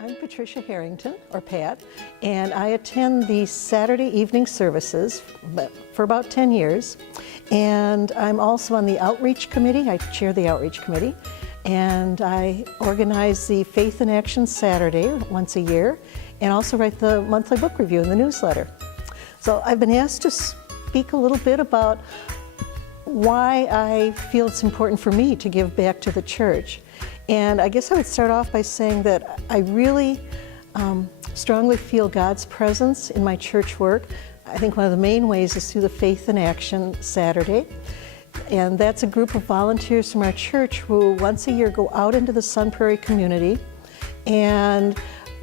I'm Patricia Harrington, or Pat, and I attend the Saturday evening services for about 10 years. And I'm also on the Outreach Committee. I chair the Outreach Committee. And I organize the Faith in Action Saturday once a year, and also write the monthly book review in the newsletter. So I've been asked to speak a little bit about why I feel it's important for me to give back to the church. And I guess I would start off by saying that I really strongly feel God's presence in my church work. I think one of the main ways is through the Faith in Action Saturday. And that's a group of volunteers from our church who once a year go out into the Sun Prairie community and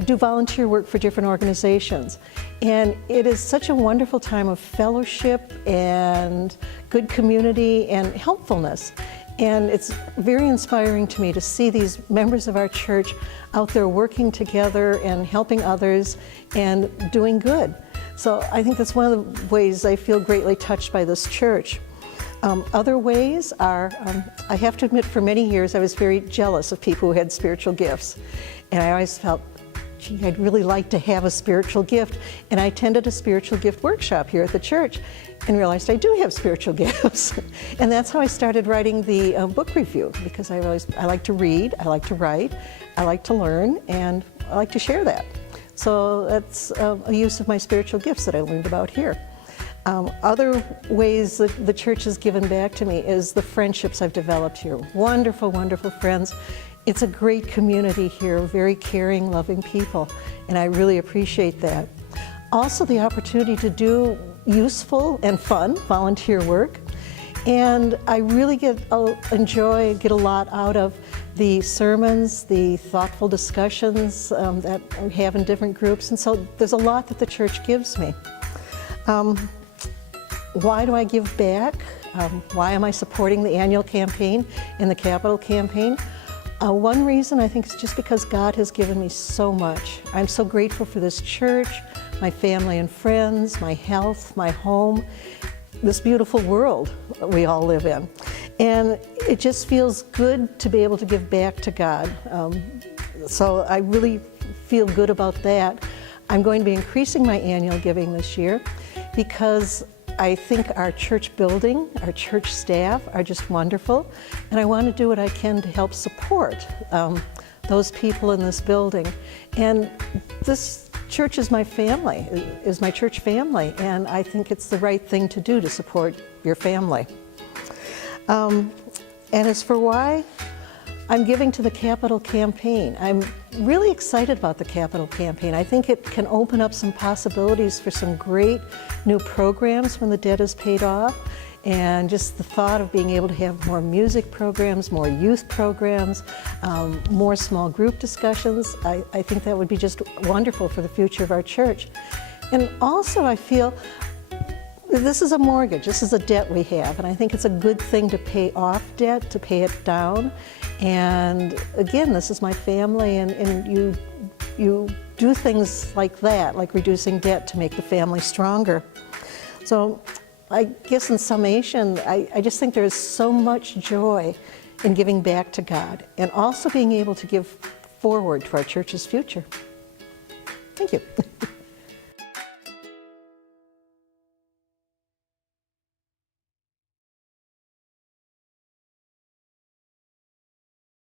do volunteer work for different organizations. And it is such a wonderful time of fellowship and good community and helpfulness. And it's very inspiring to me to see these members of our church out there working together and helping others and doing good. So I think that's one of the ways I feel greatly touched by this church. Other ways are, I have to admit, for many years I was very jealous of people who had spiritual gifts. And I always felt, gee, I'd really like to have a spiritual gift. And I attended a spiritual gift workshop here at the church and realized I do have spiritual gifts. And that's how I started writing the book review, because I like to read, I like to write, I like to learn, and I like to share that. So that's a use of my spiritual gifts that I learned about here. Other ways that the church has given back to me is the friendships I've developed here. Wonderful, wonderful friends. It's a great community here, very caring, loving people, and I really appreciate that. Also the opportunity to do useful and fun volunteer work. And I really get a lot out of the sermons, the thoughtful discussions that we have in different groups. And so there's a lot that the church gives me. Why do I give back? Why am I supporting the annual campaign and the capital campaign? One reason I think is just because God has given me so much. I'm so grateful for this church, my family and friends, my health, my home, this beautiful world we all live in. And it just feels good to be able to give back to God. So I really feel good about that. I'm going to be increasing my annual giving this year because I think our church building, our church staff are just wonderful, and I want to do what I can to help support those people in this building. And this church is my family, is my church family, and I think it's the right thing to do to support your family. And as for why I'm giving to the capital campaign, I'm really excited about the capital campaign. I think it can open up some possibilities for some great new programs when the debt is paid off, and just the thought of being able to have more music programs, more youth programs, more small group discussions. I think that would be just wonderful for the future of our church. And also I feel this is a mortgage, this is a debt we have, and I think it's a good thing to pay off debt, to pay it down. And again, this is my family, and you do things like that, like reducing debt, to make the family stronger. So I guess in summation, I just think there is so much joy in giving back to God, and also being able to give forward to our church's future. Thank you.